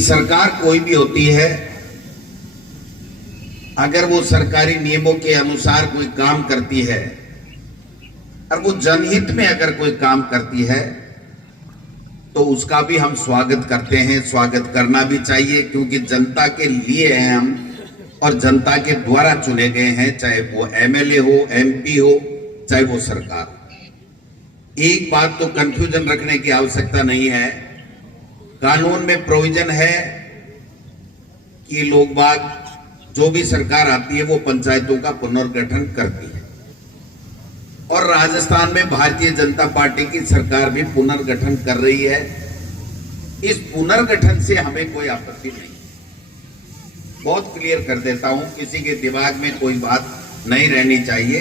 सरकार कोई भी होती है, अगर वो सरकारी नियमों के अनुसार कोई काम करती है और वो जनहित में अगर कोई काम करती है तो उसका भी हम स्वागत करते हैं, स्वागत करना भी चाहिए, क्योंकि जनता के लिए हैं हम और जनता के द्वारा चुने गए हैं, चाहे वो एमएलए हो, एमपी हो, चाहे वो सरकार। एक बात तो कंफ्यूजन रखने की आवश्यकता नहीं है, कानून में प्रोविजन है कि लोग बाग जो भी सरकार आती है वो पंचायतों का पुनर्गठन करती है, और राजस्थान में भारतीय जनता पार्टी की सरकार भी पुनर्गठन कर रही है। इस पुनर्गठन से हमें कोई आपत्ति नहीं, बहुत क्लियर कर देता हूं, किसी के दिमाग में कोई बात नहीं रहनी चाहिए।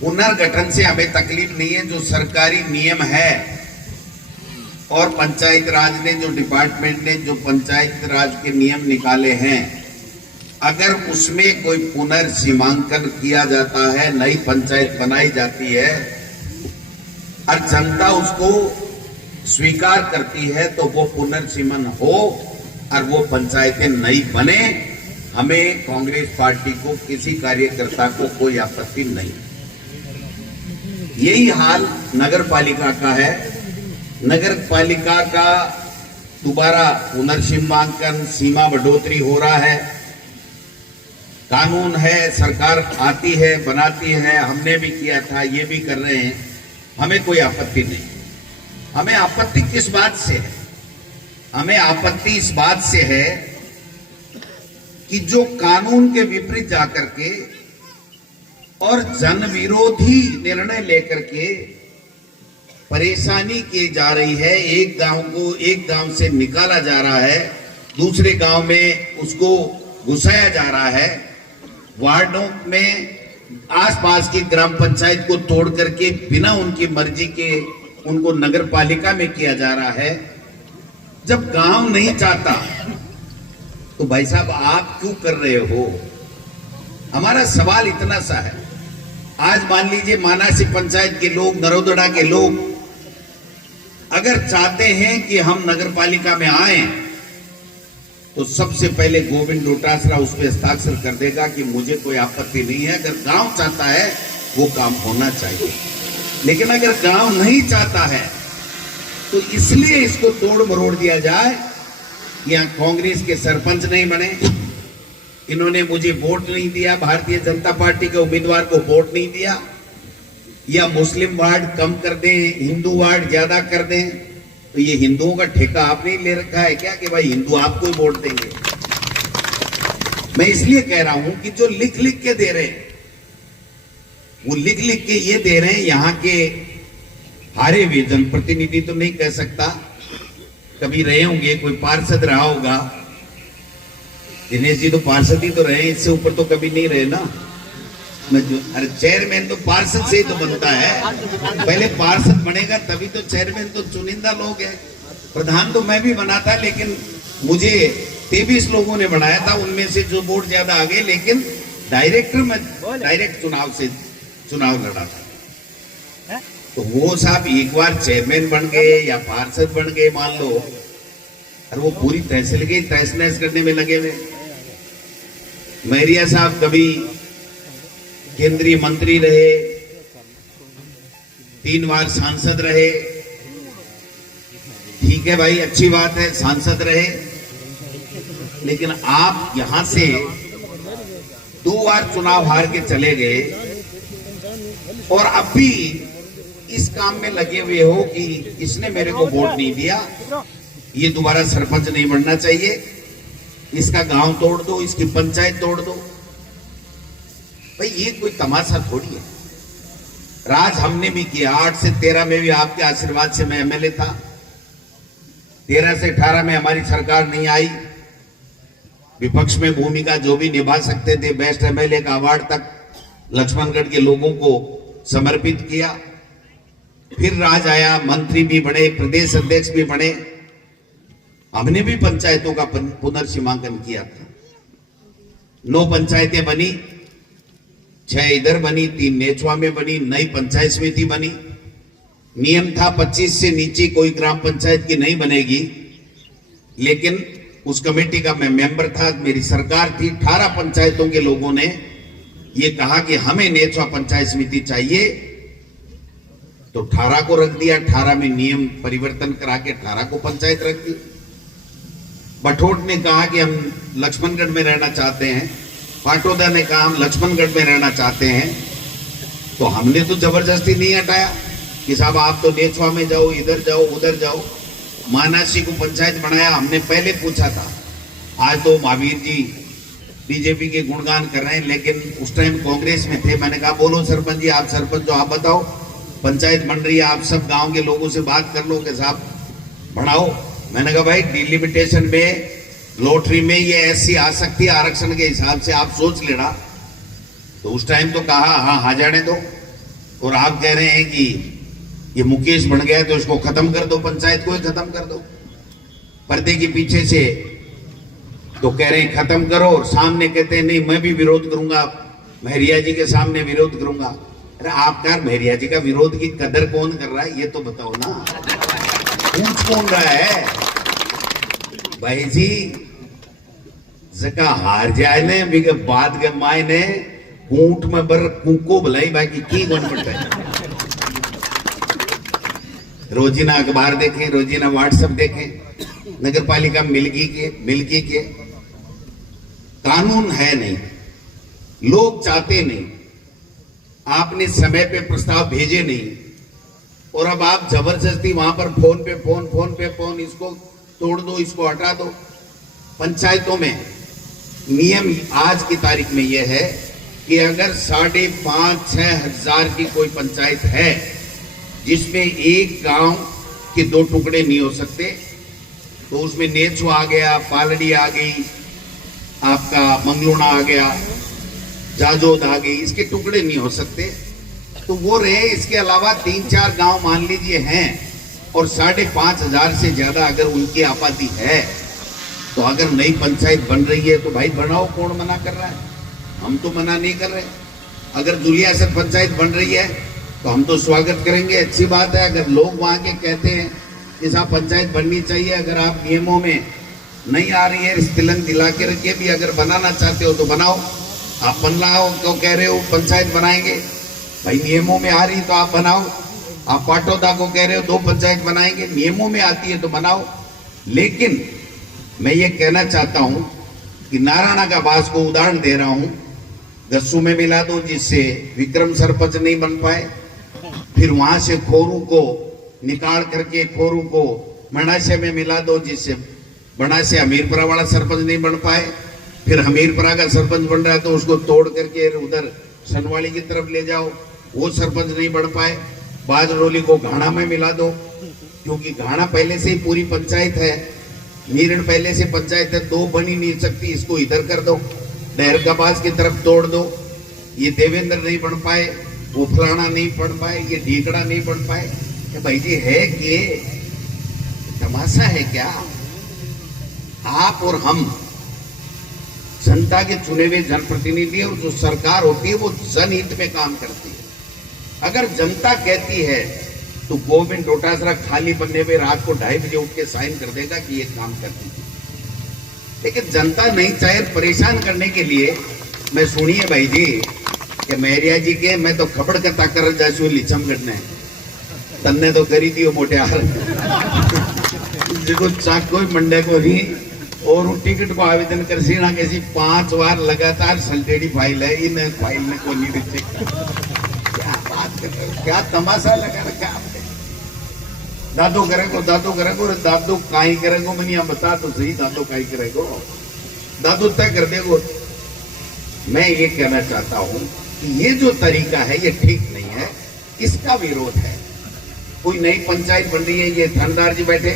पुनर्गठन से हमें तकलीफ नहीं है। जो सरकारी नियम है और पंचायत राज ने, जो डिपार्टमेंट ने जो पंचायत राज के नियम निकाले हैं, अगर उसमें कोई पुनर्सीमांकन किया जाता है, नई पंचायत बनाई जाती है और जनता उसको स्वीकार करती है, तो वो पुनर्सीमन हो और वो पंचायतें नई बने, हमें कांग्रेस पार्टी को, किसी कार्यकर्ता को कोई आपत्ति नहीं। यही हाल नगर पालिका का है। नगर पालिका का दोबारा पुनर्सीमांकन, सीमा बढ़ोतरी हो रहा है। कानून है, सरकार आती है, बनाती है, हमने भी किया था, ये भी कर रहे हैं, हमें कोई आपत्ति नहीं। हमें आपत्ति किस बात से है? हमें आपत्ति इस बात से है कि जो कानून के विपरीत जाकर के और जन विरोधी निर्णय लेकर के परेशानी की जा रही है, एक गांव को एक गांव से निकाला जा रहा है, दूसरे गांव में उसको घुसाया जा रहा है, वार्डों में आसपास की ग्राम पंचायत को तोड़ करके बिना उनकी मर्जी के उनको नगर पालिका में किया जा रहा है। जब गांव नहीं चाहता तो भाई साहब आप क्यों कर रहे हो? हमारा सवाल इतना सा है, आज मान लीजिए मानासी पंचायत के लोग, नरोदड़ा के लोग अगर चाहते हैं कि हम नगर पालिका में आए, तो सबसे पहले गोविंद डोटासरा उस पर हस्ताक्षर कर देगा कि मुझे कोई आपत्ति नहीं है। अगर गांव चाहता है वो काम होना चाहिए, लेकिन अगर गांव नहीं चाहता है तो इसलिए इसको तोड़ मरोड़ दिया जाए। यहां कांग्रेस के सरपंच नहीं बने, इन्होंने मुझे वोट नहीं दिया, भारतीय जनता पार्टी के उम्मीदवार को वोट नहीं दिया, या मुस्लिम वार्ड कम कर दें, हिंदू वार्ड ज्यादा कर दें, तो ये हिंदुओं का ठेका आपने ले रखा है क्या कि भाई हिंदू आपको ही वोट देंगे? मैं इसलिए कह रहा हूं कि जो लिख लिख के दे रहे हैं, वो लिख लिख के ये दे रहे हैं, यहां के हारे हुए जनप्रतिनिधि तो नहीं कह सकता, कभी रहे होंगे, कोई पार्षद रहा होगा, दिनेश जी तो पार्षद ही तो रहे, इससे ऊपर तो कभी नहीं रहे ना। अरे चेयरमैन तो पार्षद से ही तो बनता है, पहले पार्षद बनेगा तभी तो चेयरमैन, तो चुनिंदा लोग हैं। प्रधान तो मैं भी बना था, लेकिन मुझे 23 लोगों ने बनाया था, उनमें से जो वोट ज्यादा आ गए, लेकिन डायरेक्टर में डायरेक्ट चुनाव लड़ा था। तो वो साहब एक बार चेयरमैन बन गए या पार्षद बन गए मान लो, और वो पूरी तहसील की तहस नहस करने में लगे हुए। मैरिया साहब कभी केंद्रीय मंत्री रहे, 3 बार सांसद रहे, ठीक है भाई, अच्छी बात है, सांसद रहे, लेकिन आप यहां से 2 बार चुनाव हार के चले गए और अब भी इस काम में लगे हुए हो कि इसने मेरे को वोट नहीं दिया, ये दोबारा सरपंच नहीं बनना चाहिए, इसका गांव तोड़ दो, इसकी पंचायत तोड़ दो। भाई ये कोई तमाशा थोड़ी है। राज हमने भी किया, 8 से 13 में भी आपके आशीर्वाद से मैं एमएलए था, 13 से 18 में हमारी सरकार नहीं आई, विपक्ष में भूमिका जो भी निभा सकते थे, बेस्ट एमएलए का अवार्ड तक लक्ष्मणगढ़ के लोगों को समर्पित किया। फिर राज आया, मंत्री भी बने, प्रदेश अध्यक्ष भी बने, हमने भी पंचायतों का पुनर्सीमांकन किया था। 9 पंचायतें बनी, 6 इधर बनी, 3 नेचवा में बनी, नई पंचायत समिति बनी। नियम था 25 से नीचे कोई ग्राम पंचायत की नहीं बनेगी, लेकिन उस कमेटी का मैं मेंबर था, मेरी सरकार थी। 18 पंचायतों के लोगों ने ये कहा कि हमें नेचवा पंचायत समिति चाहिए, तो 18 को रख दिया। 18 में नियम परिवर्तन करा के 18 को पंचायत रख दी। बठोट ने कहा कि हम लक्ष्मणगढ़ में रहना चाहते हैं, पाटोदा ने कहा हम लक्ष्मणगढ़ में रहना चाहते हैं। तो हमने तो जबरदस्ती नहीं हटाया कि साहब आप तो नेचवा में जाओ, इधर जाओ, उधर जाओ। मानासी को पंचायत बनाया, हमने पहले पूछा था। आज तो महावीर जी बीजेपी के गुणगान कर रहे हैं, लेकिन उस टाइम कांग्रेस में थे। मैंने कहा बोलो सरपंच जी, आप सरपंच हो, आप बताओ पंचायत बन रही है, आप सब गांव के लोगों से बात कर लो कि साहब बढ़ाओ। मैंने कहा भाई डिलिमिटेशन में, लॉटरी में ये ऐसी आ सकती है, आरक्षण के हिसाब से आप सोच लेना। तो उस टाइम तो कहा हाँ जाने दो। और आप कह रहे हैं कि ये मुकेश बन गया तो इसको खत्म कर दो, पंचायत को ही खत्म कर दो। पर्दे के पीछे से तो कह रहे हैं खत्म करो, और सामने कहते हैं नहीं मैं भी विरोध करूंगा, महरिया जी के सामने विरोध करूंगा। अरे आपका महरिया जी का विरोध की कदर कौन कर रहा है ये तो बताओ ना, पूछ कौन रहा है भाई जी। जका हार जाए ने बिग बात के मायने ऊंट में बर कुको भलाई बाकी की कौन पड़ता है। रोजीना अखबार देखें, रोजीना व्हाट्सएप देखें, नगर पालिका मिल्की के कानून है नहीं, लोग चाहते नहीं, आपने समय पे प्रस्ताव भेजे नहीं, और अब आप जबरदस्ती वहां पर फोन पे फोन, इसको तोड़ दो, इसको हटा दो। पंचायतों में नियम आज की तारीख में यह है कि अगर 5,500-6 हजार की कोई पंचायत है जिसमें एक गांव के 2 टुकड़े नहीं हो सकते, तो उसमें नेचो आ गया, पालड़ी आ गई, आपका मंगलूना आ गया, जाजोद आ गई, इसके टुकड़े नहीं हो सकते, तो वो रहे। इसके अलावा 3-4 गांव मान लीजिए हैं, और 5,500 से ज्यादा अगर उनकी आबादी है, तो अगर नई पंचायत बन रही है तो भाई बनाओ, कौन मना कर रहा है? हम तो मना नहीं कर रहे। अगर दुलियासर पंचायत बन रही है तो हम तो स्वागत करेंगे, अच्छी बात है। अगर लोग वहां के कहते हैं कि साहब पंचायत बननी चाहिए, अगर आप नियमों में नहीं आ रही है, तिलंग दिला के रखिए भी, अगर बनाना चाहते हो तो बनाओ। आप बनाओ तो कह रहे हो पंचायत बनाएंगे, भाई नियमों में आ रही तो आप बनाओ। आप पाटोदा को कह रहे हो 2 पंचायत बनाएंगे, नियमों में आती है तो बनाओ। लेकिन मैं ये कहना चाहता हूं कि नारायणा का बास को उदाहरण दे रहा हूं, गस्सू में मिला दो जिससे विक्रम सरपंच नहीं बन पाए, फिर वहां से खोरू को निकाल करके खोरू को मनासे में मिला दो जिससे बनासे हमीरपुरा वाला सरपंच नहीं बन पाए, फिर हमीरपुरा का सरपंच बन रहा है तो उसको तोड़ करके उधर सनवाड़ी की तरफ ले जाओ, वो सरपंच नहीं बन पाए। बाजरोली को घाना में मिला दो, क्योंकि घाना पहले से ही पूरी पंचायत है, मीरण पहले से पंचायत है, 2 बन ही नहीं सकती, इसको इधर कर दो। डहरगाबाज की तरफ तोड़ दो, ये देवेंद्र नहीं बन पाए, वो फलाना नहीं बन पाए, ये ढीकड़ा नहीं बन पाए। भाई जी है कि तमाशा है क्या? आप और हम जनता के चुने हुए जनप्रतिनिधि, और जो सरकार होती है वो जनहित में काम करती है। अगर जनता कहती है तो गोविंद डोटासरा खाली बनने में रात को 2:30 बजे उठ के साइन कर देगा कि ये काम कर दीजिए। लेकिन जनता नहीं चाहे, परेशान करने के लिए। मैं सुनिए भाई जी कि महरिया जी के मैं तो खबड़ का ताकर जासू लिचम करने तन्ने तो करी दियो मोटे हार देखो चाक कोई मंडे को ही, और टिकट को आवेदन कर सीना कैसी 5 बार लगातार सल्टेडी फाइल है, इन फाइल में को नहीं देते। क्या बात कर रहे हो, क्या तमाशा लगा रखा आपने? दादो करेगो दादो काई करेगो, मैंने यहाँ बता तो सही, दादो काई करेगो, दादो तय कर देगो। मैं ये कहना चाहता हूं कि ये जो तरीका है ये ठीक नहीं है, इसका विरोध है। कोई नई पंचायत बन रही है, ये थानेदार जी बैठे,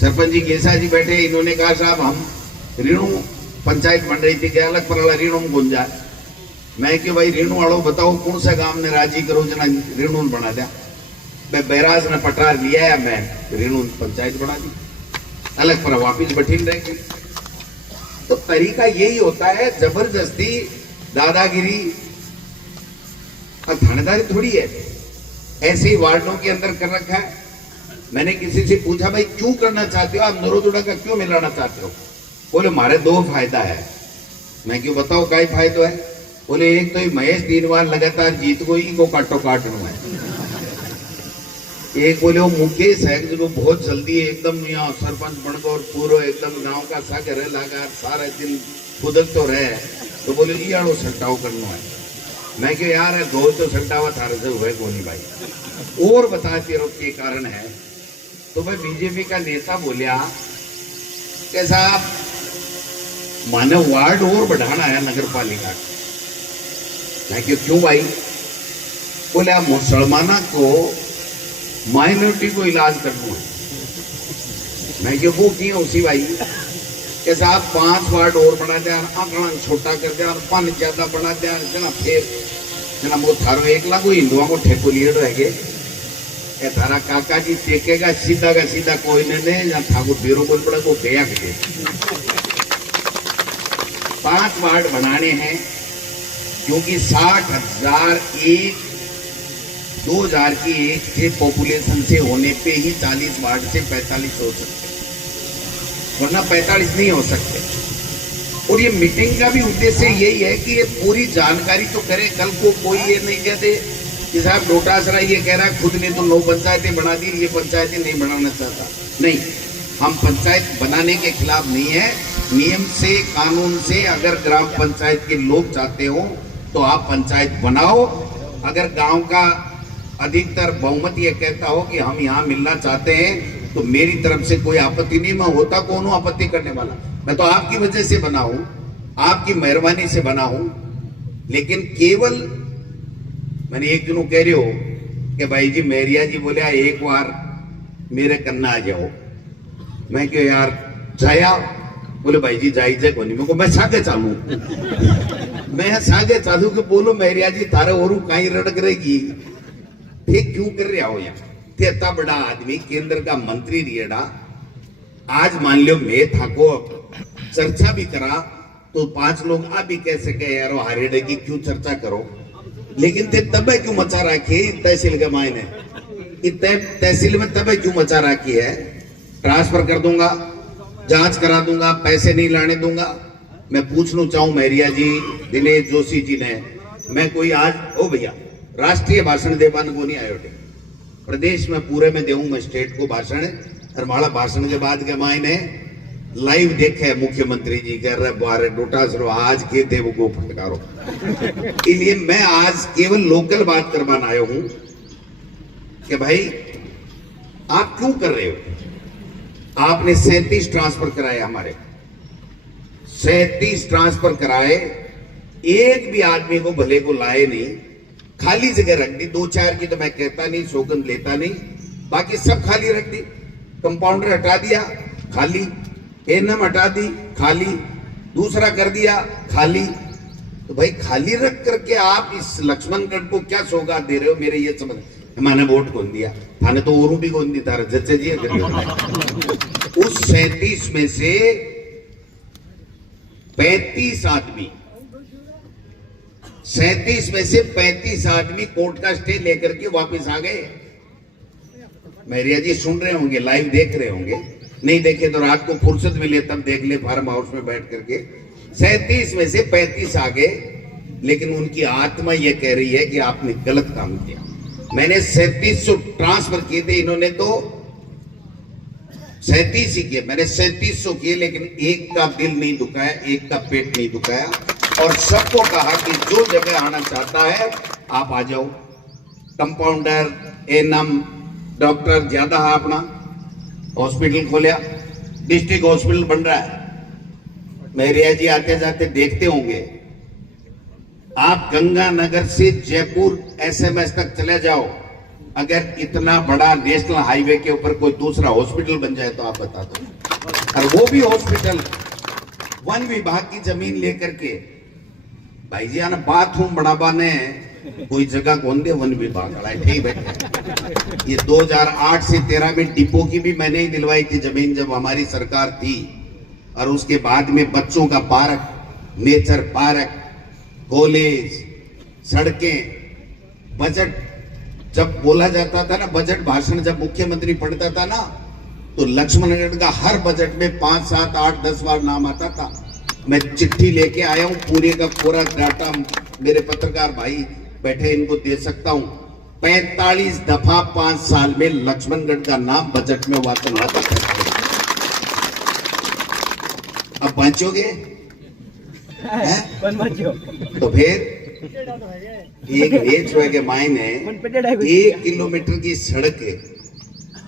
सरपंच जी गेसा जी बैठे, इन्होंने कहा साहब हम रीणु पंचायत बन रही थी, क्या अलग पर रीणु में गुंजा। मैं कि भाई रीणु वालों बताओ कौन सा गांव ने राजी करो जना रीणु बना दिया। मैं बैराज ने पटार लिया है, मैं रीणु पंचायत बना दी, अलग पर वापिस बठीन रहेगी। तो तरीका यही होता है, जबरदस्ती दादागिरी और थानेदारी थोड़ी है। ऐसे ही वार्डों के अंदर कर रखा है। मैंने किसी से पूछा भाई क्यों करना चाहते हो आप, नरोजुड़ा का क्यों मिलाना चाहते हो? बोले मारे दो फायदा है। मैं क्यों बताओ क्या फायदा है? बोले एक तो महेश 3 बार लगातार जीत गई, इनको काटो काटनो है। एक बोले वो मुकेश है जो बहुत जल्दी एकदम यहाँ सरपंच बनकर और पूरा एकदम गांव का सागर लगा सारा दिन खुदल तो रहे, तो बोले ये आड़ो सट्टाव करना है। मैं क्यों यार है दो तो सट्टावा थारे से हुए गोनी भाई और बताते रहो के कारण है। तो मैं बीजेपी का नेता बोलिया कि साहब माने वार्ड और बढ़ाना है नगर पालिका। मैं क्यों भाई? बोले आप मुसलमाना को माइनॉरिटी को इलाज करना है। मैं क्यों वो की उसी भाई के साथ 5 वार्ड और बना दिया, आंकड़ा छोटा कर दिया, पानी ज्यादा बना दिया जना, फिर जना वो थारो एक लाख हिंदुओं को ठेको लिए रहेंगे। थारा काका जी टेकेगा सीधा का सीधा कोई ने या ठाकुर बीरो बोल पड़ा को गया के 5 वार्ड बनाने हैं क्योंकि 60,000 एक 2000 की एज के पॉपुलेशन से होने पे ही 40 वार्ड से 45 हो सकते, वरना 45 नहीं हो सकते। और ये मीटिंग का भी उद्देश्य यही है कि ये पूरी जानकारी तो करे, कल को कोई ये नहीं कहते कि साहब डोटासरा ये कह रहा है खुद ने तो 9 पंचायतें बना दी, ये पंचायतें नहीं बनाना चाहता। नहीं, हम पंचायत बनाने के खिलाफ नहीं है। नियम से कानून से अगर ग्राम पंचायत के लोग चाहते हो तो आप पंचायत बनाओ। अगर गांव का अधिकतर बहुमत ये कहता हो कि हम यहाँ मिलना चाहते हैं तो मेरी तरफ से कोई आपत्ति नहीं। मैं होता कौन हूँ आपत्ति करने वाला? मैं तो आपकी वजह से बना हूं, आपकी मेहरबानी से बना हूं। लेकिन केवल मैंने एक दिनों कह रहे हो कि भाई जी मेरिया जी बोले एक बार मेरे कन्ना आ जाओ। मैं क्यों यार जाया? बोले भाई जी जाई जे कोनी। मेरे को मैं सागे चालू मैं सागे चालू के बोलो मेरिया जी तारे और कहीं रड़क रहेगी, ठीक क्यों कर रहे हो? यार थे इतना बड़ा आदमी केंद्र का मंत्री रिएडा, आज मान लो मैं थाको चर्चा भी करा तो 5 लोग आप भी कह सके यार हारेडे की क्यों चर्चा करो, लेकिन थे तबे क्यों मचा रखी तहसील के मायने, तहसील में तबे क्यों मचा रखी है? ट्रांसफर कर दूंगा, जांच करा दूंगा, पैसे नहीं लाने दूंगा। मैं पूछना चाहूं मेरिया जी, दिनेश जोशी जी ने, मैं कोई आज ओ भैया राष्ट्रीय भाषण देवान को नहीं आयो, प्रदेश में पूरे में देऊं मैं स्टेट को भाषण। और हमारा भाषण के बाद के मायने लाइव देखे मुख्यमंत्री जी कह रहे बारे डोटासरो आज के देव को फटकारो। इसलिए मैं आज केवल लोकल बात करवाना आया हूं कि भाई आप क्यों कर रहे हो? आपने 37 ट्रांसफर कराए, हमारे 37 ट्रांसफर कराए, एक भी आदमी को भले को लाए नहीं, खाली जगह रख दी। 2-4 की तो मैं कहता नहीं, सौगंध लेता नहीं, बाकी सब खाली रख दी। कंपाउंडर हटा दिया खाली, एनएम हटा दी खाली, दूसरा कर दिया खाली। तो भाई खाली रख करके आप इस लक्ष्मणगढ़ को क्या सौगात दे रहे हो? मेरे ये समझ, मैंने वोट कौन दिया थाने तो और भी कौन दी तारा जच्चे जी उस 37 में से 35 आदमी 37 में से 35 आदमी कोर्ट का स्टे लेकर के वापस आ गए। मेरिया जी सुन रहे होंगे, लाइव देख रहे होंगे, नहीं देखे तो रात को फुर्सत मिले तब देख ले फार्म हाउस में बैठ करके। 37 में से 35 आ गए, लेकिन उनकी आत्मा यह कह रही है कि आपने गलत काम किया। मैंने 3700 ट्रांसफर किए थे, इन्होंने तो 37 ही किए, मैंने 3700 किए, लेकिन एक का दिल नहीं दुखाया, एक का पेट नहीं दुखाया। और सबको कहा कि जो जगह आना चाहता है आप आ जाओ। कंपाउंडर, एनएम, डॉक्टर ज्यादा है, अपना हॉस्पिटल खोलिया, डिस्ट्रिक्ट हॉस्पिटल बन रहा है। मेरिया जी आते जाते देखते होंगे, आप गंगानगर से जयपुर एसएमएस तक चले जाओ, अगर इतना बड़ा नेशनल हाईवे के ऊपर कोई दूसरा हॉस्पिटल बन जाए तो आप बता दो। और वो भी हॉस्पिटल वन विभाग की जमीन लेकर के। भाई जी आना बाथरूम बढ़ावा ने कोई जगह कौन दे, वन विभाग ठीक बैठे। ये 2008 से 13 में डिपो की भी मैंने ही दिलवाई थी जमीन, जब हमारी सरकार थी। और उसके बाद में बच्चों का पार्क, नेचर पार्क, कॉलेज, सड़कें, बजट जब बोला जाता था ना बजट भाषण, जब मुख्यमंत्री पढ़ता था ना, तो लक्ष्मणगढ़ का हर बजट में 5, 7, 8, 10 बार नाम आता था। मैं चिट्ठी लेके आया हूं, पूरे का पूरा डाटा मेरे पत्रकार भाई बैठे, इनको दे सकता हूं। 45 दफा 5 साल में लक्ष्मणगढ़ का नाम बजट में वाचन आता था। अब बचोगे तो फिर एक नेचुए के मायने 1 किलोमीटर की सड़क है,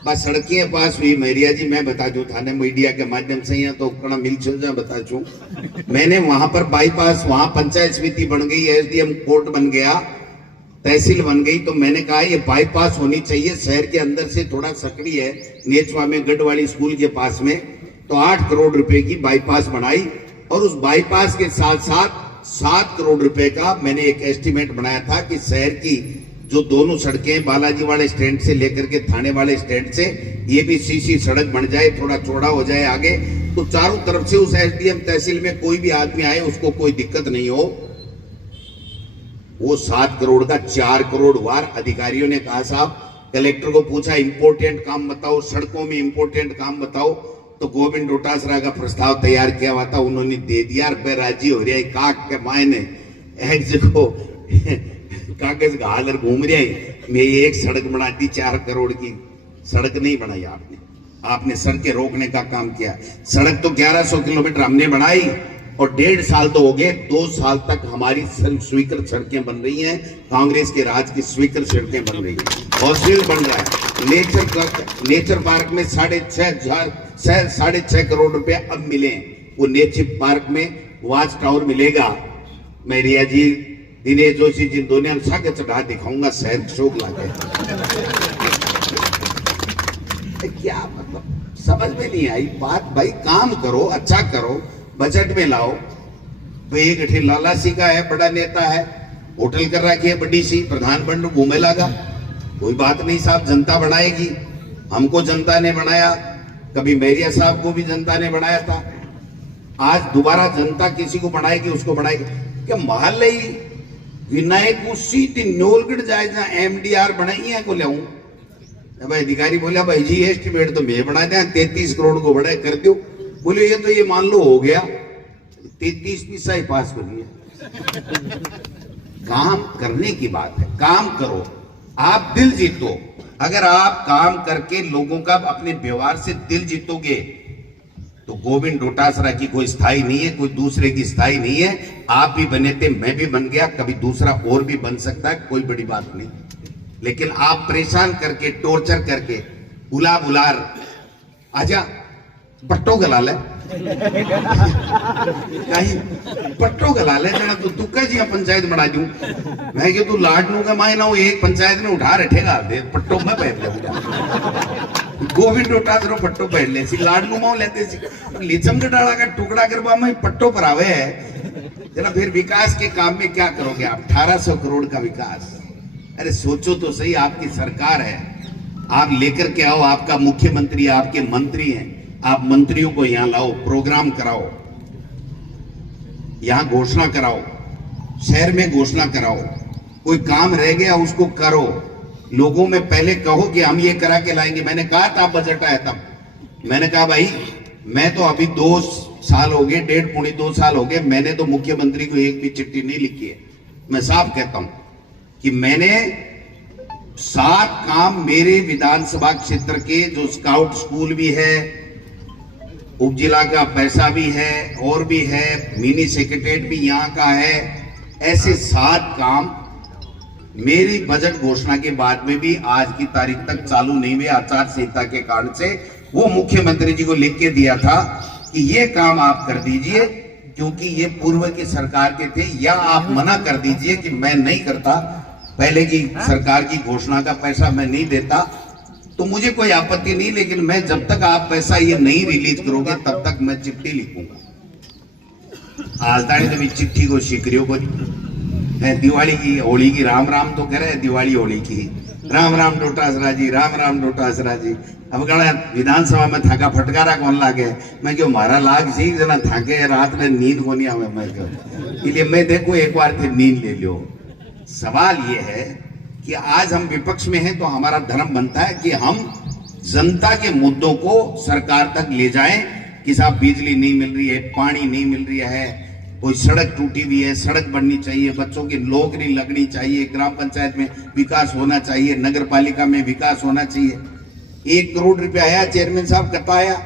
बस सड़कें पास हुई। मैरिया जी मैं बता दूं, थाने मीडिया के माध्यम से यहाँ तो उपकरण मिल चल जा बता चूं, मैंने वहां पर बाईपास, वहां पंचायत समिति बन गई, एसडीएम कोर्ट बन गया, तहसील बन गई, तो मैंने कहा ये बाईपास होनी चाहिए। शहर के अंदर से थोड़ा सकड़ी है, नेचवा में गढ़वाली स्कूल के पास में, तो 8 करोड़ रुपए की बाईपास बनाई। और उस बाईपास के साथ साथ 7 करोड़ रुपए का मैंने एक एस्टीमेट बनाया था कि शहर की जो दोनों सड़कें बालाजी वाले स्टैंड से लेकर के थाने वाले स्टैंड से, ये भी सीसी सड़क बन जाए, थोड़ा चौड़ा हो जाए आगे, तो चारों तरफ से उस एसडीएम तहसील में कोई भी आदमी आए उसको कोई दिक्कत नहीं हो। वो 7 करोड़ का 4 करोड़ वार अधिकारियों ने कहा, साहब कलेक्टर को पूछा इंपोर्टेंट काम बताओ, सड़कों में इंपोर्टेंट काम बताओ, तो गोविंद डोटासरा का प्रस्ताव तैयार किया हुआ था, उन्होंने दे दिया। रुपए राजी हो रहा काक के मायने को कागज का हालर घूम रहा है। मैं ये एक सड़क बना दी, 4 करोड़ की सड़क नहीं बनाई आपने सड़कें रोकने का काम किया। सड़क तो 1100 किलोमीटर हमने बनाई और 1.5 साल तो हो गए, 2 साल तक हमारी स्वीकृत सड़कें बन रही हैं, कांग्रेस के राज की स्वीकृत सड़कें बन रही हैं। हॉस्पिटल बन रहा है, नेचर पार्क में 6.5 करोड़ रुपए अब मिले। वो नेचर पार्क में वॉच टावर मिलेगा। मैं रिया जी, दिनेश जोशी जी दोनों सागे चढ़ा दिखाऊंगा शहर शोक लाके। क्या मतलब समझ में नहीं आई बात भाई। काम करो, अच्छा करो, बजट में लाओ। भाई गठे लाला सी का है, बड़ा नेता है, होटल कर रखी है बड़ी सी, प्रधान बन घूमे लगा, कोई बात नहीं साहब, जनता बनाएगी। हमको जनता ने बनाया, कभी मैरिया साहब को भी जनता ने बनाया था, आज दोबारा जनता किसी को बनाएगी, उसको बनाएगी। क्या मोहल्ले विनायक को सीधी नोलगढ़ जाए जहां एमडीआर बनाई है को ले भाई। अधिकारी बोला भाई जी एस्टिमेट तो मैं बना दिया, 33 करोड़ को बड़ा कर दो। बोले ये तो ये मान लो हो गया, 33 पैसा ही पास बनी है। काम करने की बात है, काम करो, आप दिल जीतो। अगर आप काम करके लोगों का अपने व्यवहार से दिल जीतोगे तो गोविंद डोटासरा की कोई स्थाई नहीं है, कोई दूसरे की स्थाई नहीं है। आप भी बने थे, मैं भी बन गया, कभी दूसरा और भी बन सकता है, कोई बड़ी बात नहीं। लेकिन आप परेशान करके, टॉर्चर करके, बुलार आजा पट्टो गला ले कहीं पट्टो गला ले जना तो तू जी पंचायत बना दूं। मैं कि तू लाडनू का मायना हो, एक पंचायत में उठा रखेगा दे पट्टो में पहन ले। गोविंद डोटासरा पट्टो पहन ले सी, लाडनू माओ लेते सी, लिचम के डाला का टुकड़ा करवा में पट्टो पर आवे है जना। फिर विकास के काम में क्या करोगे आप? 1800 करोड़ का विकास, अरे सोचो तो सही। आपकी सरकार है, आप लेकर के आओ, आपका मुख्यमंत्री, आपके मंत्री हैं, आप मंत्रियों को यहां लाओ, प्रोग्राम कराओ, यहां घोषणा कराओ, शहर में घोषणा कराओ। कोई काम रह गया उसको करो, लोगों में पहले कहो कि हम ये करा के लाएंगे। मैंने कहा था बजट आया तब, मैंने कहा भाई मैं तो अभी 2 साल हो गए, 1.5-2 साल हो गए, मैंने तो मुख्यमंत्री को एक भी चिट्ठी नहीं लिखी है। मैं साफ कहता हूं कि मैंने 7 काम मेरे विधानसभा क्षेत्र के, जो स्काउट स्कूल भी है, उपजिला का पैसा भी है, और भी है, मिनी सेक्रेटरीट भी यहाँ का है, ऐसे 7 काम मेरी बजट घोषणा के बाद में भी आज की तारीख तक चालू नहीं हुए, आचार संहिता के कारण से। वो मुख्यमंत्री जी को लिख के दिया था कि ये काम आप कर दीजिए, क्योंकि ये पूर्व की सरकार के थे, या आप मना कर दीजिए कि मैं नहीं करता, पहले की सरकार की घोषणा का पैसा मैं नहीं देता, तो मुझे कोई आपत्ति नहीं, लेकिन मैं जब तक आप पैसा ये नहीं रिलीज करोगे तब तक मैं चिट्ठी लिखूंगा। आज ताड़ी तो चिट्ठी को शिक्रियों को दिवाली की, होली की राम राम तो कह रहे हैं, दिवाली होली की राम राम डोटासरा जी, राम राम डोटासरा जी। अब कहा विधानसभा में थाका फटकारा कौन लागे? मैं क्यों मारा लाग सी जना थाके रात में नींद को नहीं आवे। मैं क्यों, इसलिए मैं देखो एक बार फिर नींद ले लो। सवाल ये है कि आज हम विपक्ष में हैं तो हमारा धर्म बनता है कि हम जनता के मुद्दों को सरकार तक ले जाएं कि साहब बिजली नहीं मिल रही है, पानी नहीं मिल रही है, कोई सड़क टूटी हुई है, सड़क बननी चाहिए, बच्चों की नौकरी लगनी चाहिए, ग्राम पंचायत में विकास होना चाहिए, नगर पालिका में विकास होना चाहिए। 1 करोड़ रुपया आया चेयरमैन साहब, कितना आया?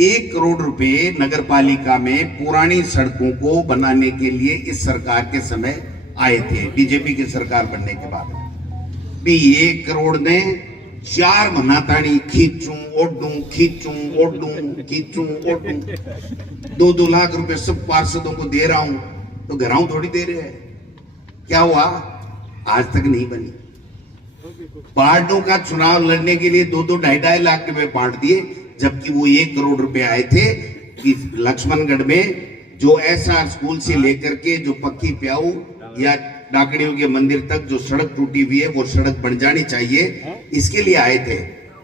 1 करोड़ रुपए नगर पालिका में पुरानी सड़कों को बनाने के लिए इस सरकार के समय आए थे, बीजेपी की सरकार बनने के बाद भी 1 करोड़ ने 4 महीना खींचूं ओढूं खींचूं ओढूं खींचूं ओढूं 2-2 लाख रुपए सब पार्षदों को दे रहा हूं, तो घराओं थोड़ी दे रहे हैं। क्या हुआ? आज तक नहीं बनी। वार्डों का चुनाव लड़ने के लिए 2-2 ढाई लाख रुपए बांट दिए, जबकि वो 1 करोड़ रुपए आए थे कि लक्ष्मणगढ़ में जो एसआर स्कूल से लेकर के जो पक्की प्याऊ या डाकड़ियों के मंदिर तक जो सड़क टूटी हुई है वो सड़क बन जानी चाहिए, इसके लिए आए थे।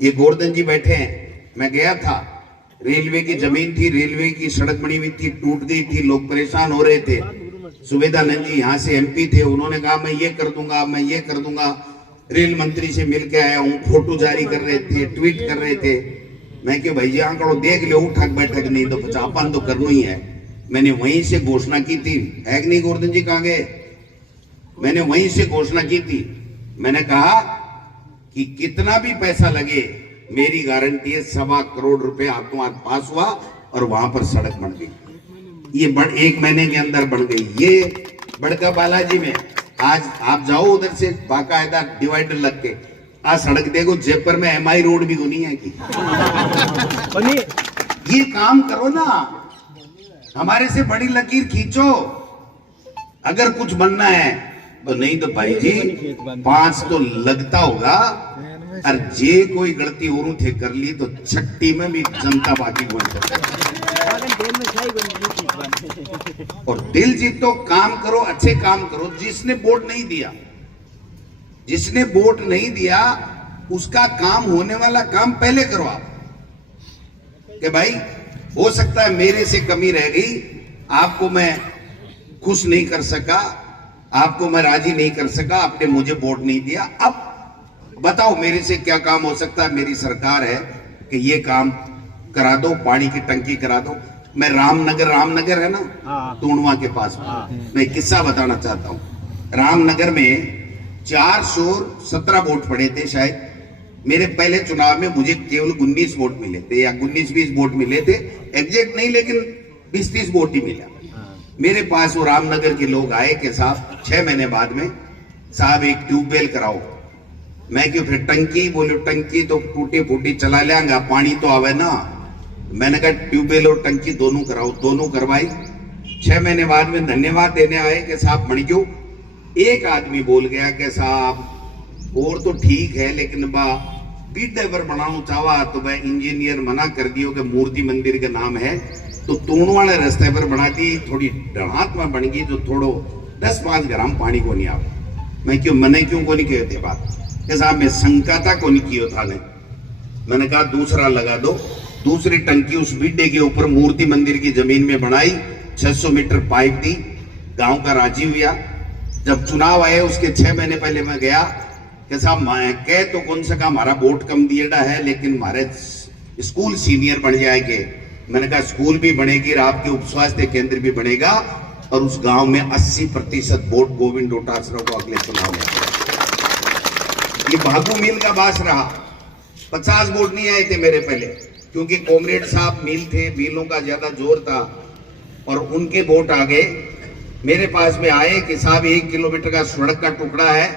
ये गोवर्धन जी बैठे हैं, मैं गया था, रेलवे की जमीन थी, रेलवे की सड़क बनी हुई थी, टूट गई थी, लोग परेशान हो रहे थे। सुवेदानंद जी यहाँ से एमपी थे, उन्होंने कहा मैं ये कर दूंगा, मैं ये कर दूंगा। रेल मंत्री से मिल के आया हूँ, फोटो जारी कर रहे थे, ट्वीट कर रहे थे। मैं क्यों भाई जी आंकड़ो देख लो, उठक बैठक नहीं तो पचापन तो करना ही है। मैंने वहीं से घोषणा की थी, है कि नहीं? गोवर्धन जी कहाँ गए? मैंने वहीं से घोषणा की थी। मैंने कहा कि कितना भी पैसा लगे, मेरी गारंटी है 1.25 करोड़ रुपए हाथों हाथ पास हुआ और वहां पर सड़क बन गई। ये 1 महीने के अंदर बन गई। ये बड़का बालाजी में आज आप जाओ, उधर से बाकायदा डिवाइडर लग के आज सड़क देखो, जयपुर में MI रोड भी नहीं है कि ये काम करो ना, हमारे से बड़ी लकीर खींचो अगर कुछ बनना है। तो नहीं तो भाई जी 5 तो लगता होगा, और जे कोई गलती और थे कर ली तो छट्टी में भी जनता बाकी बोल सकती। और दिल जीतो, काम करो, अच्छे काम करो। जिसने वोट नहीं दिया, जिसने वोट नहीं दिया उसका काम, होने वाला काम पहले करो आप। कि भाई हो सकता है मेरे से कमी रह गई, आपको मैं खुश नहीं कर सका, आपको मैं राजी नहीं कर सका, आपने मुझे वोट नहीं दिया। अब बताओ मेरे से क्या काम हो सकता है? मेरी सरकार है कि ये काम करा दो, पानी की टंकी करा दो। मैं रामनगर है ना, टूणवा के पास में, मैं किस्सा बताना चाहता हूँ। रामनगर में 417 वोट पड़े थे शायद। मेरे पहले चुनाव में मुझे केवल 19 वोट मिले थे, या 19-20 वोट मिले थे, एग्जैक्ट नहीं, लेकिन 20-30 वोट ही मिला। मेरे पास वो रामनगर के लोग आए कि साहब 6 महीने बाद में साहब एक ट्यूबवेल कराओ। मैं क्यों? फिर टंकी, बोलो टंकी तो टूटी फूटी चला लेंगा, पानी तो आवे ना। मैंने कहा ट्यूबवेल और टंकी दोनों कराओ, दोनों करवाई। 6 महीने बाद में धन्यवाद देने आए कि साहब बन गयो। एक आदमी बोल गया कि साहब और तो ठीक है, लेकिन बा बीटेवर बनाना चाहवा तो वह इंजीनियर मना कर दियो कि मूर्ति मंदिर का नाम है, तो तोड़ वाले रास्ते पर बना दी, थोड़ी डहात में बन गई, जो थोड़ो 10-5 ग्राम पानी को नहीं आवे। मैं क्यों मने क्यों को नहीं कहते बात कि साहब मैं शंका था को नहीं किया था ने। मैंने कहा दूसरा लगा दो। दूसरी टंकी उस बिड्डे के ऊपर मूर्ति मंदिर की जमीन में बनाई, 600 मीटर पाइप दी, गांव का राजी हुआ। जब चुनाव आए उसके 6 महीने पहले मैं गया कि साहब मैं कह तो कौन सा का हमारा वोट कम दिएड़ा है, लेकिन हमारे स्कूल सीनियर बन जाएंगे। मैंने कहा स्कूल भी बनेगी और आपके उप स्वास्थ्य केंद्र भी बनेगा, और उस गांव में 80% वोट गोविंद डोटासरा को अगले चुनाव में। ये भागू मिल का बास रहा। 50 वोट नहीं आए थे मेरे पहले, क्योंकि कॉमरेड साहब मिल थे, मिलों का ज्यादा जोर था, और उनके वोट आ गए। मेरे पास में आए कि साहब 1 किलोमीटर का सड़क का टुकड़ा है।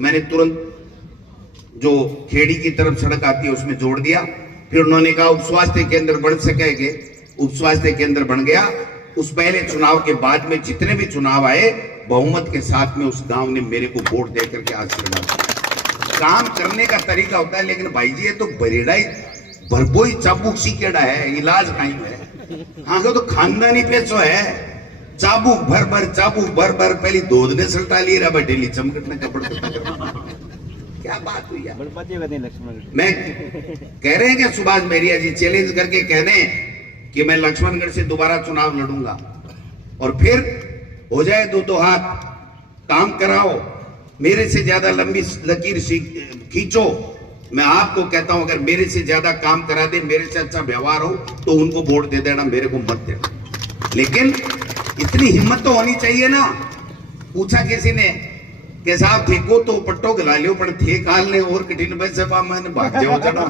मैंने तुरंत जो खेड़ी की तरफ सड़क आती है उसमें जोड़ दिया। फिर उन्होंने कहा उप स्वास्थ्य केंद्र बन सकेंगे, उप स्वास्थ्य केंद्र बन गया। उस पहले चुनाव के बाद में जितने भी चुनाव आए, बहुमत के साथ में उस गांव ने मेरे को वोट देकर के आशीर्वाद। काम करने का तरीका होता है, लेकिन भाई जी ये तो बरेड़ा ही भरपोई चाबुक सीकेड़ा है, इलाज कहीं है। हाँ तो खानदानी पैसो है, चाबुक भर भर पहली दूध ने सल्टा लिए रहा डेली चमकट ने कपड़। क्या बात हुई यार? मैं कह रहे हैं कि सुभाष मेरिया जी चैलेंज करके कह रहे हैं कि मैं लक्ष्मणगढ़ से दोबारा चुनाव लड़ूंगा, और फिर हो जाए 2 हाथ, काम कराओ। मेरे से ज्यादा लंबी लकीर खींचो। मैं आपको कहता हूं, अगर मेरे से ज्यादा काम करा दे, मेरे से अच्छा व्यवहार हो, तो उनको वोट दे देना, मेरे को मत देना। लेकिन इतनी हिम्मत तो होनी चाहिए ना। पूछा किसी ने कि साहब ठेको तो पट्टो गला लियो, पर थे काल ने और कठिन पैसे पा मैंने भाग जाओ जना।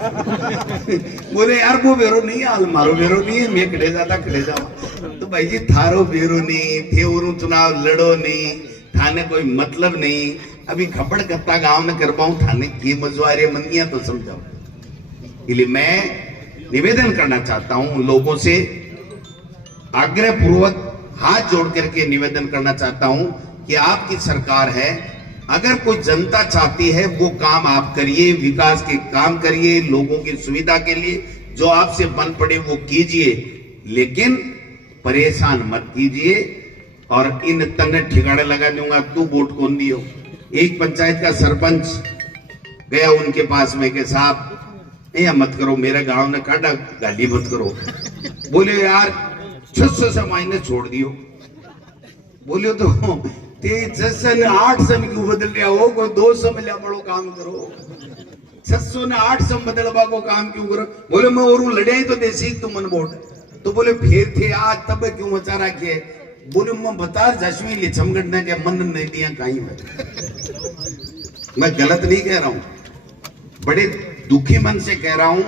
बोले यार वो बेरो नहीं, हाल मारो बेरो नहीं है, मैं खड़े जाओ। तो भाई जी थारो बेरो नहीं थे, और चुनाव लड़ो नहीं, थाने कोई मतलब नहीं। अभी खपड़ कत्ता गांव में कर पाऊं, थाने की मजवारी मंदियां तो समझाओ। इसलिए मैं निवेदन करना चाहता हूं लोगों से, आग्रह पूर्वक हाथ जोड़ करके निवेदन करना चाहता हूं कि आपकी सरकार है, अगर कोई जनता चाहती है वो काम आप करिए, विकास के काम करिए, लोगों की सुविधा के लिए जो आपसे बन पड़े वो कीजिए, लेकिन परेशान मत कीजिए। और इन तन्ने ठिकाने लगा दूंगा, तू वोट कौन दियो। एक पंचायत का सरपंच गया उनके पास में कि साहब ये मत करो, मेरे गांव ने काटा, गाली मत करो। बोले यार 600 से मायने छोड़ दियो। बोले तो 600 ने 800 में क्यों बदल रहा हो, कोई 200 में लिया बड़ो काम करो, 600 ने 800 में बदलवा को काम क्यों करो। बोले मैं और लड़ाई तो देसी तुम मन वोट। तो बोले फिर थे आज तब क्यों मचा रखे। बोले मैं बता जश्मी लिए चमगढ़ने के मन नहीं दिया कहीं में। मैं गलत नहीं कह रहा हूं, बड़े दुखी मन से कह रहा हूं।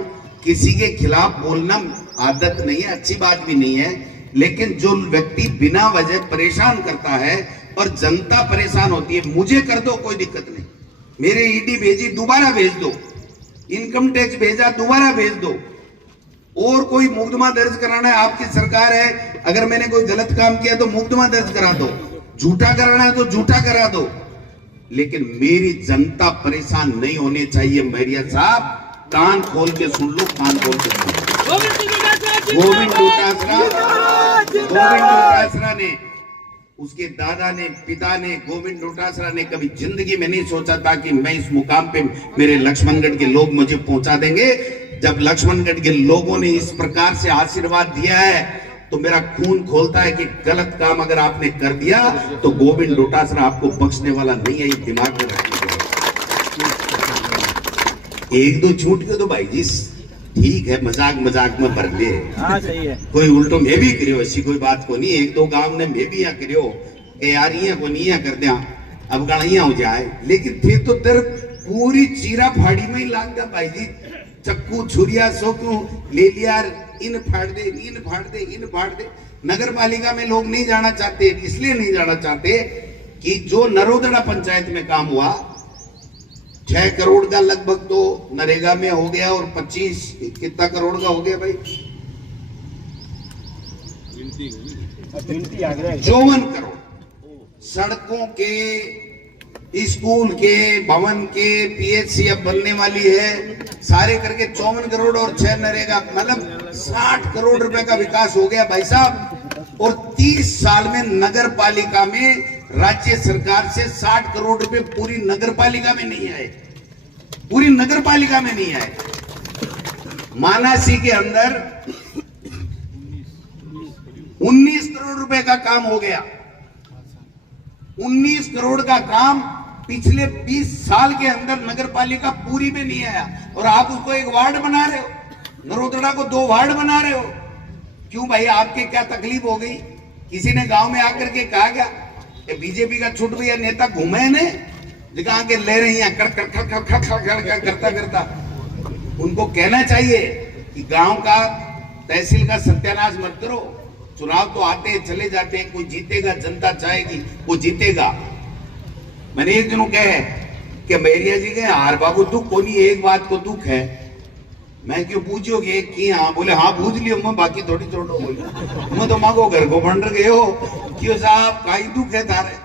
किसी के खिलाफ बोलना आदत नहीं है, अच्छी बात भी नहीं है, लेकिन जो व्यक्ति बिना वजह परेशान करता है और जनता परेशान होती है, मुझे कर दो कोई दिक्कत नहीं, मेरे ईडी भेजी दोबारा भेज दो, इनकम टैक्स भेजा दोबारा भेज दो, और कोई मुकदमा दर्ज कराना है, आपकी सरकार है, अगर मैंने कोई गलत काम किया तो मुकदमा दर्ज करा दो, झूठा कराना है तो झूठा करा दो, लेकिन मेरी जनता परेशान नहीं होनी चाहिए। मेरिया साहब कान खोल के सुन लो, कान खोल के सुन लो। गोविंद डोटासरा ने, उसके दादा ने, पिता ने, गोविंद डोटासरा ने कभी जिंदगी में नहीं सोचा था कि मैं इस मुकाम पे मेरे लक्ष्मणगढ़ के लोग मुझे पहुंचा देंगे। जब लक्ष्मणगढ़ के लोगों ने इस प्रकार से आशीर्वाद दिया है तो मेरा खून खोलता है कि गलत काम अगर आपने कर दिया तो गोविंद डोटासरा आपको बख्शने वाला नहीं है, ये दिमाग में रखिए। एक दो छूट के तो भाई जी ठीक है, मजाक मजाक में भर ले, सही है, कोई उल्टो मैं भी करियो, ऐसी कोई बात को नहीं। एक दो गांव ने मैं भी यहाँ करियो कि यार ये को नहीं कर दिया, अब गाड़िया हो जाए, लेकिन थे तो तेरे पूरी चीरा फाड़ी में ही लाग गया भाई जी। चक्कू छुरिया सो क्यों ले लिया, इन फाड़ दे, इन फाड़ दे, इन फाड़ दे। नगर पालिका में लोग नहीं जाना चाहते, इसलिए नहीं जाना चाहते कि जो नरोदड़ा पंचायत में काम हुआ 6 करोड़ का लगभग तो नरेगा में हो गया, और 25 कितना करोड़ का हो गया भाई, 54 करोड़ सड़कों के, स्कूल के, भवन के, पीएचसी अब बनने वाली है, सारे करके 54 करोड़ और 6 नरेगा, मतलब 60 करोड़ रुपए का विकास हो गया भाई साहब। और 30 साल में नगर पालिका में राज्य सरकार से 60 करोड़ रुपए पूरी नगर पालिका में नहीं आए, पूरी नगर पालिका में नहीं आए। मानासी के अंदर 19 करोड़ रुपए का काम हो गया, 19 करोड़ का काम पिछले 20 साल के अंदर नगर पालिका पूरी में नहीं आया, और आप उसको एक वार्ड बना रहे हो, नरोदड़ा को 2 वार्ड बना रहे हो। क्यों भाई, आपके क्या तकलीफ हो गई? किसी ने गांव में आकर के कहा क्या बीजेपी का छुट भैया नेता घूमे ने जगह के ले रही हैं कर कर कर कर कर कर करता करता। उनको कहना चाहिए कि गांव का, तहसील का सत्यानाश मत करो। चुनाव तो आते हैं चले जाते हैं, कोई जीतेगा, जनता चाहेगी वो जीतेगा। मैंने एक दिनों कहे कि मैरिया जी के हार बाबू दुख को नहीं, एक बात को दुख है। मैं क्यों पूछोगे कि हाँ, बोले हाँ पूछ लियो, मैं बाकी थोड़ी छोड़ो, बोले मैं तो माँ को घर को बंड गए हो क्यों साहब, काई दुख है तारे?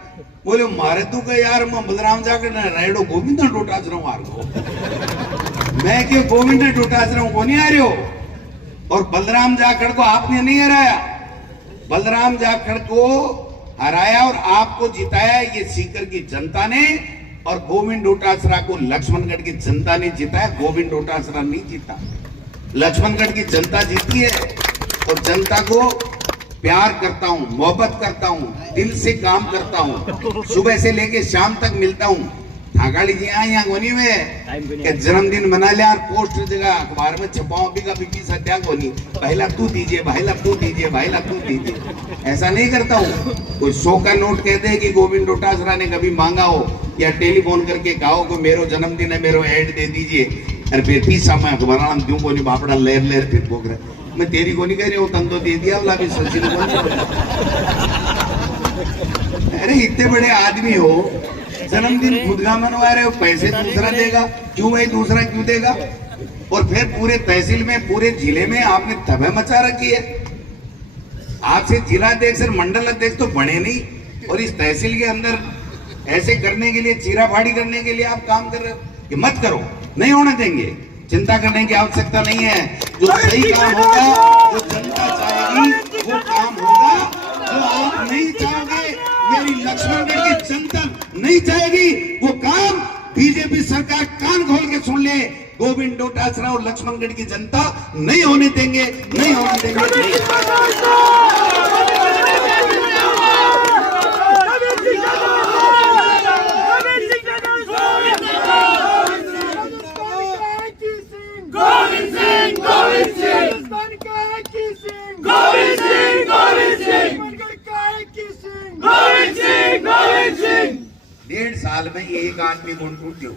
बोले मारे दुख है यार, मैं बलराम जाकर रेडो गोविंद डोटासरा हूँ हार को। मैं क्यों गोविंद डोटासरा को नहीं आ रहे हो, और बलराम जाखड़ को आपने नहीं हराया, बलराम जाखड़ को हराया और आपको जिताया ये सीकर की जनता ने, और गोविंद डोटासरा को लक्ष्मणगढ़ की जनता ने जिताया, गोविंद डोटासरा नहीं जीता, लक्ष्मणगढ़ की जनता जीती है। और जनता को प्यार करता हूं, मोहब्बत करता हूं, दिल से काम करता हूं, सुबह से लेके शाम तक मिलता हूं। ठाकाड़ी जी यहाँ गोनी में के जन्मदिन मना लिया, पोस्टर जगह अखबार में छपाओ भी कभी की सत्या गोनी, भाई लाख तू दीजिए, भाई लाख तू दीजिए, भाई लाख तू दीजिए। ऐसा नहीं करता हूँ। कोई 100 का नोट कह दे कि गोविंद डोटासरा ने कभी मांगा हो, या टेलीफोन करके कहो को मेरो जन्मदिन है, मेरो ऐड दे दीजिए, अरे फिर 30 समय अखबार हम दूं को नहीं बापड़ा लेर लेर फिर भोग रहे। मैं तेरी को नहीं कह रही हूँ, तन तो दे दिया वाला भी सच्ची। अरे इतने बड़े आदमी हो, जन्मदिन खुद का मनवा रहे हो, पैसे दूसरा देगा, क्यों भाई दूसरा क्यों देगा? और फिर पूरे तहसील में, पूरे जिले में आपने तबाह मचा रखी है। आपसे जिला अध्यक्ष और मंडल अध्यक्ष तो बने नहीं, और इस तहसील के अंदर ऐसे करने के लिए, चीराफाड़ी करने के लिए आप काम कर रहे हो। ये मत करो, नहीं होने देंगे। चिंता करने की आवश्यकता नहीं है। जो सही काम होगा, जो जनता चाहेगी वो काम होगा। जो आप नहीं चाहोगे, मेरी लक्ष्मणगढ़ की जनता नहीं चाहेगी, वो काम बीजेपी सरकार कान खोल के सुन ले, गोविंद डोटासरा और लक्ष्मणगढ़ की जनता नहीं होने देंगे, नहीं होने देंगे। डेढ़ साल में एक आदमी कौन टूटो,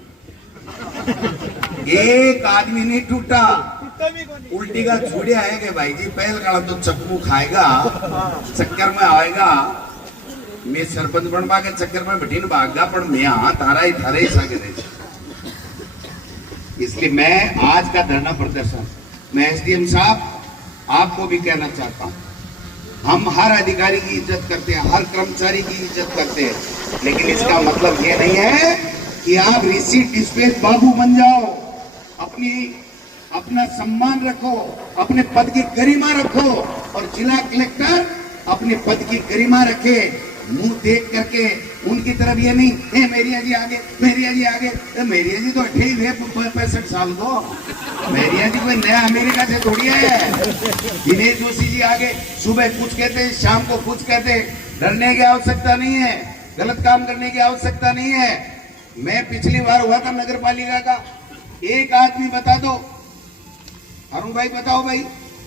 एक आदमी नहीं टूटा। उल्टी का छुड़िया है कि भाई जी पहल काला तो चक्कू खाएगा, चक्कर में आएगा। मैं सरपंच बनवा के चक्कर में बैठी भागा, पर मैं हाँ थारा ही सके। इसलिए मैं आज का धरना प्रदर्शन, मैं एसडीएम साहब आपको भी कहना चाहता हूँ, हम हर अधिकारी की इज्जत करते हैं, हर कर्मचारी की इज्जत करते हैं, लेकिन इसका मतलब ये नहीं है कि आप रिसीट डिस्पेच बाबू बन जाओ। अपना सम्मान रखो, अपने पद की गरिमा रखो, और जिला कलेक्टर अपने पद की गरिमा रखे। मुंह देख करके उनकी तरफ ये नहीं, मेरिया जी आगे, मेरिया जी आगे। मेरिया जी तो 65 साल को, मेरिया जी कोई नया अमेरिका से थोड़ी है। दिनेश जोशी जी आगे, सुबह कुछ कहते, शाम को कुछ कहते। डरने की आवश्यकता नहीं है, गलत काम करने की आवश्यकता नहीं है। मैं पिछली बार हुआ था नगर पालिका का, एक आदमी बता दो, अरुण भाई बताओ भाई,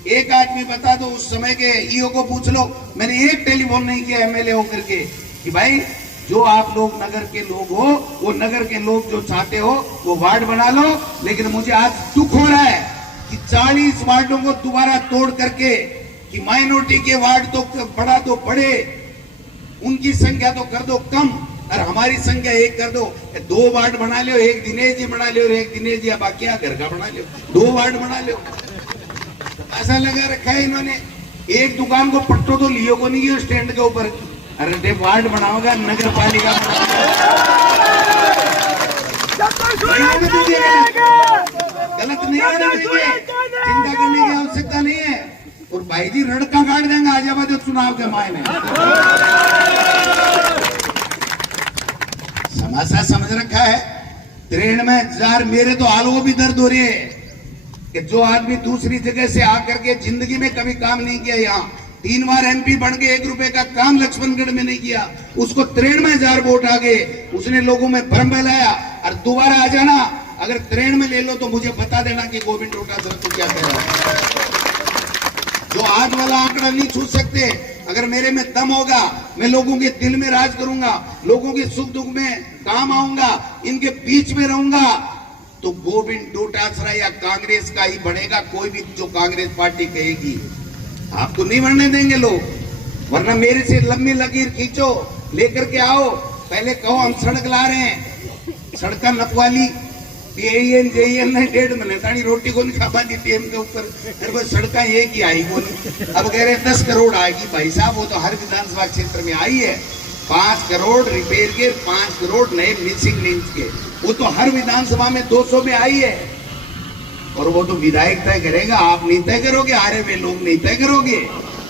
एक आदमी बता दो, उस समय के ईओ को पूछ लो। मैंने एक टेलीफोन नहीं किया एमएलए होकर के कि भाई जो आप लोग नगर के लोग हो, वो नगर के लोग जो चाहते हो वो वार्ड बना लो। लेकिन मुझे आज दुख हो रहा है कि 40 वार्डों को दोबारा तोड़ करके, कि माइनॉरिटी के वार्ड तो बढ़ा दो बड़े, उनकी संख्या तो कर दो कम, और हमारी संख्या एक कर दो। 2 वार्ड बना लो, एक दिनेश जी बना लो, और एक दिनेश जी बाकी घर का बना लो, 2 वार्ड बना लो। ऐसा लगा रखा है इन्होंने। एक दुकान को पट्टो तो लियो को नहीं स्टैंड के ऊपर, अरे वार्ड बनाओगा, नगर पालिका गलत नहीं होने देंगे, चिंता करने की आवश्यकता नहीं है। और भाई जी रड़का काट देंगे आजाबाद चुनाव के मायने। समासा समझ रखा है। 93,000 मेरे तो आलू भी दर्द हो रही है कि जो आदमी दूसरी जगह से आकर के जिंदगी में कभी काम नहीं किया, यहाँ 3 बार एमपी बन के 1 रुपए का काम लक्ष्मणगढ़ में नहीं किया, उसको 93,000 वोट आ गए, उसने लोगों में भ्रम फैलाया। और दोबारा आ जाना, अगर 93 में ले लो तो मुझे बता देना कि गोविंद डोटासरा तो क्या कह रहा है। जो आज वाला आंकड़ा नहीं छू सकते, अगर मेरे में दम होगा, मैं लोगों के दिल में राज करूंगा, लोगों के सुख दुख में काम आऊंगा, इनके बीच में रहूंगा, तो गोविंद डोटासरा या कांग्रेस का ही बढ़ेगा। कोई भी जो कांग्रेस पार्टी कहेगी आपको नहीं बढ़ने देंगे लोग। वरना मेरे से लंबी लकीर खींचो, लेकर के आओ, पहले कहो हम सड़क ला रहे हैं, सड़क नपवाली जेईएन ने 1.5 महीने ताड़ी रोटी को नहीं खा दी टीएम के ऊपर, मेरे को सड़क एक ही आई को नहीं। अब कह रहे 10 करोड़ आएगी। भाई साहब वो तो हर विधानसभा क्षेत्र में आई है। 5 करोड़ रिपेयर के, 5 करोड़ नए मिसिंग लिंक के, वो तो हर विधानसभा में 200 में आई है। और वो तो विधायक तय करेगा, आप नहीं तय करोगे, हारे हुए लोग नहीं तय करोगे।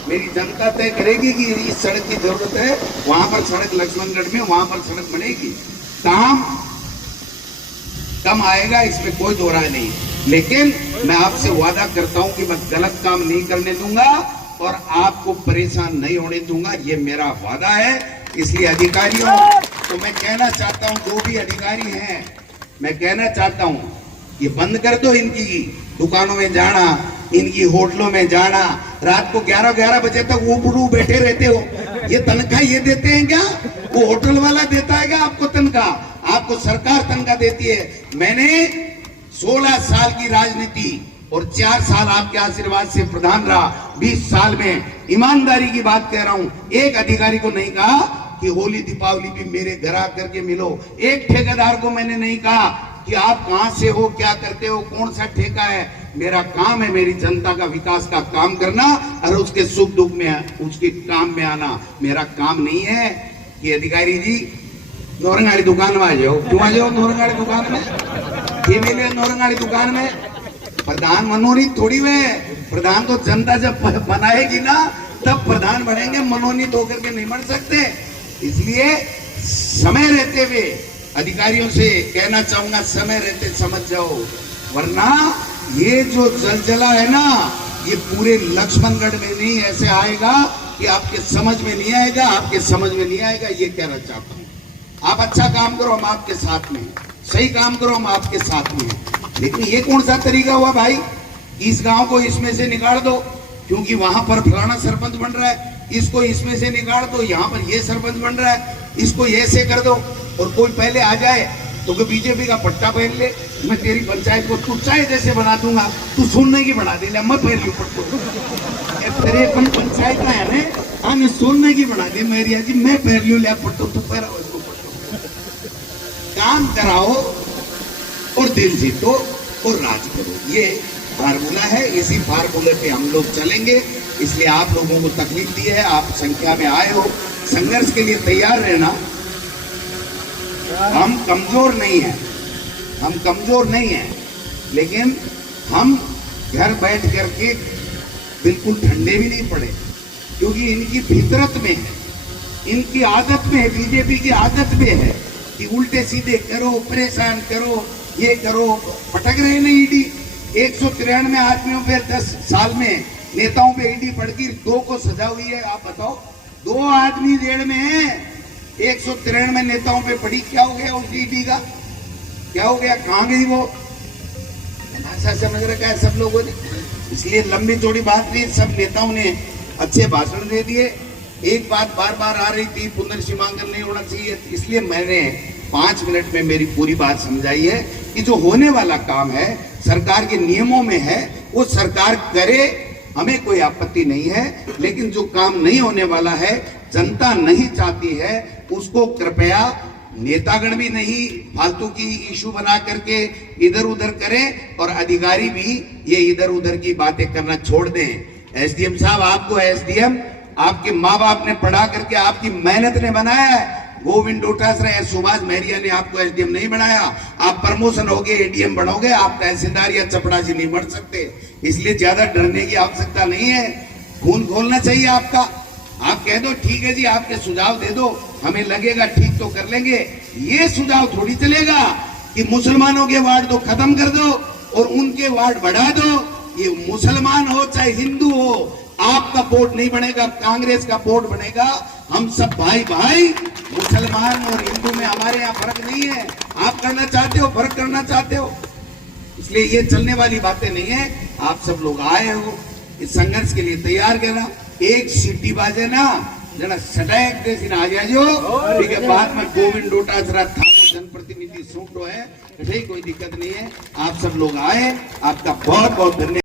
मेरी जनता तय करेगी कि इस सड़क की जरूरत है, वहां पर सड़क लक्ष्मणगढ़ में वहां पर सड़क बनेगी। काम कम आएगा, इसमें कोई दो राय नहीं। लेकिन मैं आपसे वादा करता हूं कि मैं गलत काम नहीं करने दूंगा और आपको परेशान नहीं होने दूंगा। ये मेरा वादा है। इसलिए अधिकारियों तो मैं कहना चाहता हूं, जो भी अधिकारी हैं, मैं कहना चाहता हूं ये बंद कर दो, इनकी दुकानों में जाना, इनकी होटलों में जाना, रात को 11-11 बजे तक ऊपरू बैठे रहते हो। ये तनख्वाह ये देते हैं क्या? वो होटल वाला देता है क्या आपको तनख्वाह? आपको सरकार तनख्वाह देती है। मैंने 16 साल की राजनीति और 4 साल आपके आशीर्वाद से प्रधान रहा। 20 साल में ईमानदारी की बात कह रहा हूं, एक अधिकारी को नहीं कहा कि होली दीपावली भी मेरे घर आकर के मिलो। एक ठेकेदार को मैंने नहीं कहा कि आप कहां से हो, क्या करते हो, कौन सा ठेका है। मेरा काम है मेरी जनता का विकास का काम करना और उसके सुख दुख में उसके काम में आना। मेरा काम नहीं है कि अधिकारी जी नौरंगाड़ी दुकान में आ जाओ। क्यों आ जाओ नौरंगाड़ी दुकान में? ये मिले नौरंगाड़ी दुकान में? प्रधान मनोनीत थोड़ी वे। प्रधान तो जनता जब बनाएगी ना तब प्रधान बनेंगे, मनोनीत होकर के नहीं बन सकते। इसलिए समय रहते हुए अधिकारियों से कहना चाहूंगा, समय रहते समझ जाओ, वरना ये जो जलजला है ना, ये पूरे लक्ष्मणगढ़ में नहीं ऐसे आएगा कि आपके समझ में नहीं आएगा, आपके समझ में नहीं आएगा। ये कहना चाहता हूं, आप अच्छा काम करो, हम आपके साथ में, सही काम करो, हम आपके साथ में। लेकिन ये कौन सा तरीका हुआ भाई? इस गांव को इसमें से निकाल दो क्योंकि वहां पर फलाना सरपंच बन रहा है, इसको इसमें से निकाल दो, यहाँ पर ये सरपंच बन रहा है, इसको ये से कर दो। और कोई पहले आ जाए तो बीजेपी का पट्टा पहन ले, मैं तेरी पंचायत को तू चाहे जैसे बना दूंगा, तू सुनने की बना दे, मैं पहन लू पट्टो। तेरे पंचायत है ना, आने सुनने की बना दे मेरी, आज मैं पहन लू, ले पट्टो तू पहराओ इसको पट्टो। काम कराओ और दिल जीतो और राज करो, ये फार्मूला है। इसी फार्मूले पे हम लोग चलेंगे। इसलिए आप लोगों को तकलीफ दी है, आप संख्या में आए हो, संघर्ष के लिए तैयार रहना। हम कमजोर नहीं हैं, हम कमजोर नहीं हैं, लेकिन हम घर बैठ करके बिल्कुल ठंडे भी नहीं पड़े, क्योंकि इनकी फितरत में है, इनकी आदत में है, बीजेपी की आदत में है कि उल्टे सीधे करो, परेशान करो, ये करो। पटक रहे ना ईडी, 193 आदमियों पे 10 साल में नेताओं पे ईडी पड़ गई, 2 को सजा हुई है। आप बताओ, 2 आदमी जेल में है, 193 नेताओं पे पड़ी। क्या हो गया उस ईडी का? क्या हो गया? कहां गई वो? ऐसा समझ रखा है सब लोगों ने। इसलिए लंबी चौड़ी बात नहीं, सब नेताओं ने अच्छे भाषण दे दिए। एक बात बार बार आ रही थी, पुनर्सीमांकन नहीं होना चाहिए, इसलिए मैंने 5 मिनट में मेरी पूरी बात समझाई है कि जो होने वाला काम है सरकार के नियमों में है, वो सरकार करे, हमें कोई आपत्ति नहीं है। लेकिन जो काम नहीं होने वाला है, जनता नहीं चाहती है, उसको कृपया नेतागण भी नहीं फालतू की इशू बना करके इधर उधर करें और अधिकारी भी ये इधर उधर की बातें करना छोड़ दें। एसडीएम साहब, आपको एसडीएम आपके माँ बाप ने पढ़ा करके आपकी मेहनत ने बनाया है। गोविंद डोटासरा या सुभाष महरिया ने आपको एसडीएम नहीं बनाया। आप प्रमोशन होगे, एडीएम बनोगे, आप तहसीलदार या चपड़ासी नहीं बन सकते। इसलिए ज्यादा डरने की आवश्यकता नहीं है, खून खोलना चाहिए आपका। आप कह दो ठीक है जी, आपके सुझाव दे दो, हमें लगेगा ठीक तो कर लेंगे। ये सुझाव थोड़ी चलेगा कि मुसलमानों के वार्ड तो खत्म कर दो और उनके वार्ड बढ़ा दो। ये मुसलमान हो चाहे हिंदू हो, आपका वोट नहीं बनेगा, कांग्रेस का वोट बनेगा। हम सब भाई भाई, मुसलमान और हिंदू में हमारे यहाँ फर्क नहीं है। आप करना चाहते हो, फर्क करना चाहते हो, इसलिए ये चलने वाली बातें नहीं है। आप सब लोग आए हो इस संघर्ष के लिए, तैयार करना। एक सीटी बाजे ना जरा सटैक देसी ना आ जाओ, ठीक है। बाद में गोविंद डोटासरा ठाकुर जनप्रतिनिधि सूटो है, कोई दिक्कत नहीं है। आप सब लोग आए, आपका बहुत बहुत धन्यवाद।